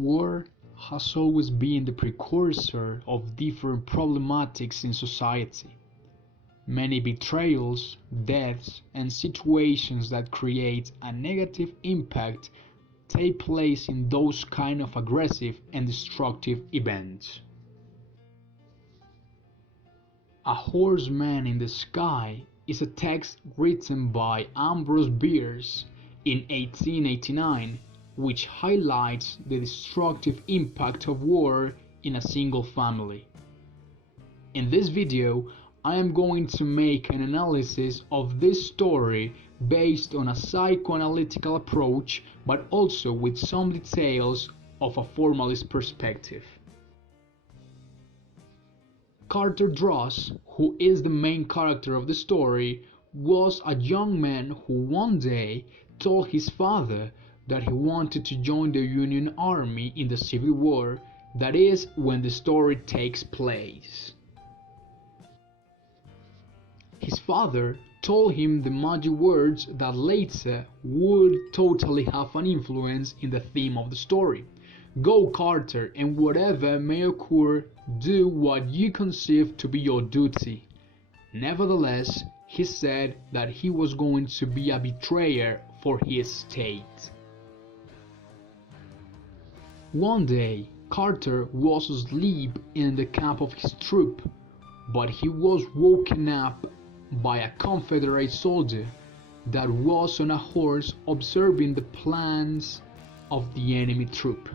War has always been the precursor of different problematics in society. Many betrayals, deaths, and situations that create a negative impact take place in those kind of aggressive and destructive events. A Horseman in the Sky is a text written by Ambrose Bierce in 1889, which highlights the destructive impact of war in a single family. In this video, I am going to make an analysis of this story based on a psychoanalytical approach, but also with some details of a formalist perspective. Carter Dross, who is the main character of the story, was a young man who one day told his father that he wanted to join the Union Army in the Civil War. That is when the story takes place. His father told him the magic words that later would totally have an influence in the theme of the story. Go, Carter, and whatever may occur, do what you conceive to be your duty. Nevertheless, he said that he was going to be a betrayer for his state. One day, Carter was asleep in the camp of his troop, but he was woken up by a Confederate soldier that was on a horse observing the plans of the enemy troop.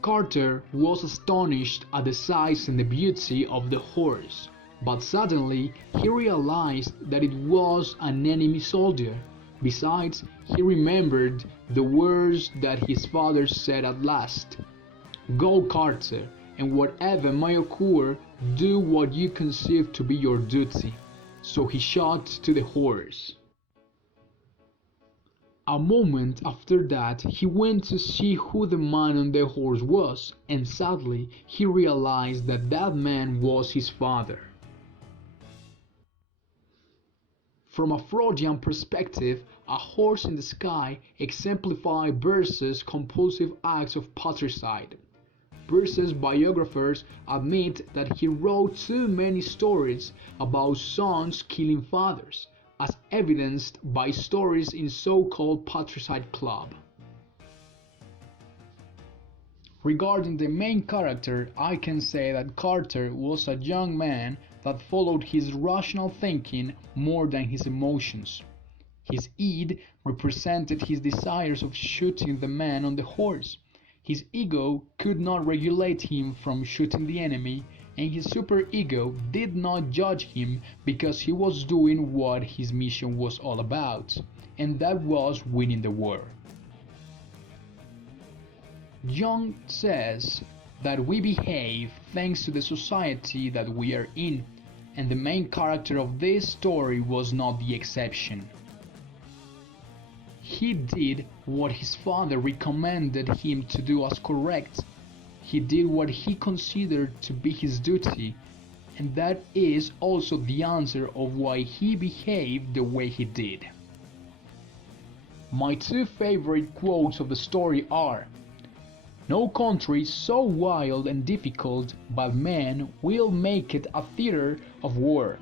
Carter was astonished at the size and the beauty of the horse, but suddenly he realized that it was an enemy soldier. Besides, he remembered the words that his father said at last. Go, Carter, and whatever may occur, do what you conceive to be your duty. So he shot to the horse. A moment after that, he went to see who the man on the horse was, and sadly, he realized that that man was his father. From a Freudian perspective, A Horse in the Sky exemplifies Bierce's compulsive acts of patricide. Bierce's biographers admit that he wrote too many stories about sons killing fathers, as evidenced by stories in so-called patricide club. Regarding the main character, I can say that Carter was a young man that followed his rational thinking more than his emotions. His id represented his desires of shooting the man on the horse. His ego could not regulate him from shooting the enemy, and his superego did not judge him because he was doing what his mission was all about, and that was winning the war. Jung says that we behave thanks to the society that we are in, and the main character of this story was not the exception. He did what his father recommended him to do as correct. He did what he considered to be his duty, and that is also the answer of why he behaved the way he did. My two favorite quotes of the story are, "No country so wild and difficult but men will make it a theater of war,"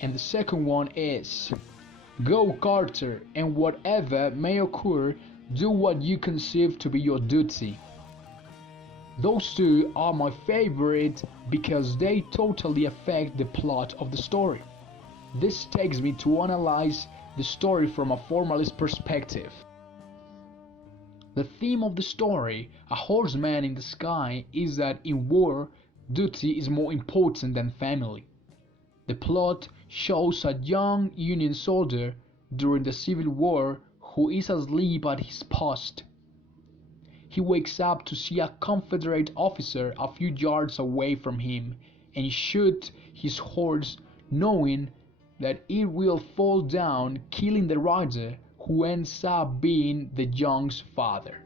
and the second one is, "Go, Carter, and whatever may occur, do what you conceive to be your duty." Those two are my favorite because they totally affect the plot of the story. This takes me to analyze the story from a formalist perspective. The theme of the story, A Horseman in the Sky, is that in war, duty is more important than family. The plot shows a young Union soldier during the Civil War who is asleep at his post. He wakes up to see a Confederate officer a few yards away from him and shoots his horse, knowing that it will fall down, killing the rider, who ends up being the young's father.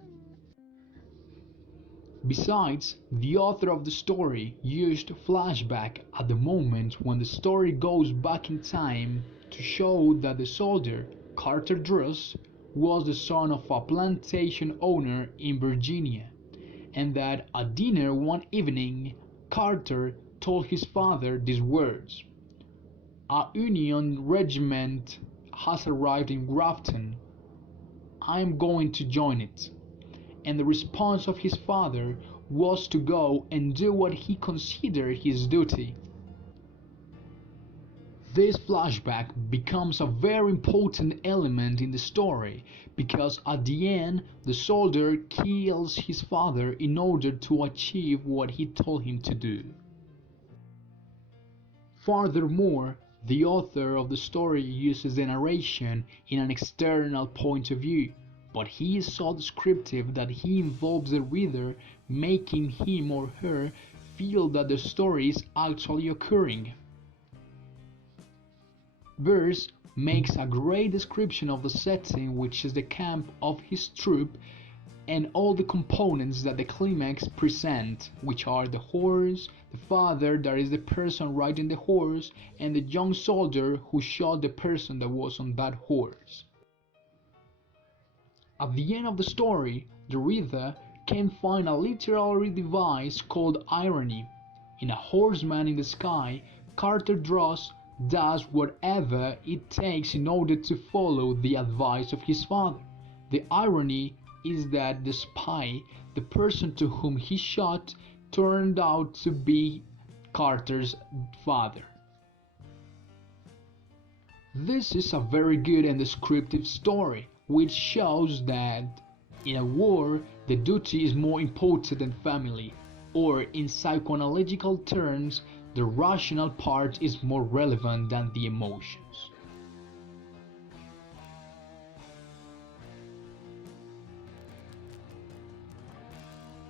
Besides, the author of the story used flashback at the moment when the story goes back in time to show that the soldier, Carter Dross, was the son of a plantation owner in Virginia, and that at dinner one evening Carter told his father these words: "A Union regiment has arrived in Grafton. I am going to join it." And the response of his father was to go and do what he considered his duty. This flashback becomes a very important element in the story because at the end the soldier kills his father in order to achieve what he told him to do. Furthermore, the author of the story uses the narration in an external point of view, but he is so descriptive that he involves the reader, making him or her feel that the story is actually occurring. Verse makes a great description of the setting, which is the camp of his troop, and all the components that the climax present, which are the horse, the father, that is the person riding the horse, and the young soldier who shot the person that was on that horse. At the end of the story, the reader can find a literary device called irony. In A Horseman in the Sky, Carter does whatever it takes in order to follow the advice of his father. The irony is that the spy, the person to whom he shot, turned out to be Carter's father. This is a very good and descriptive story, which shows that in a war the duty is more important than family, or in psychoanalytical terms, the rational part is more relevant than the emotions.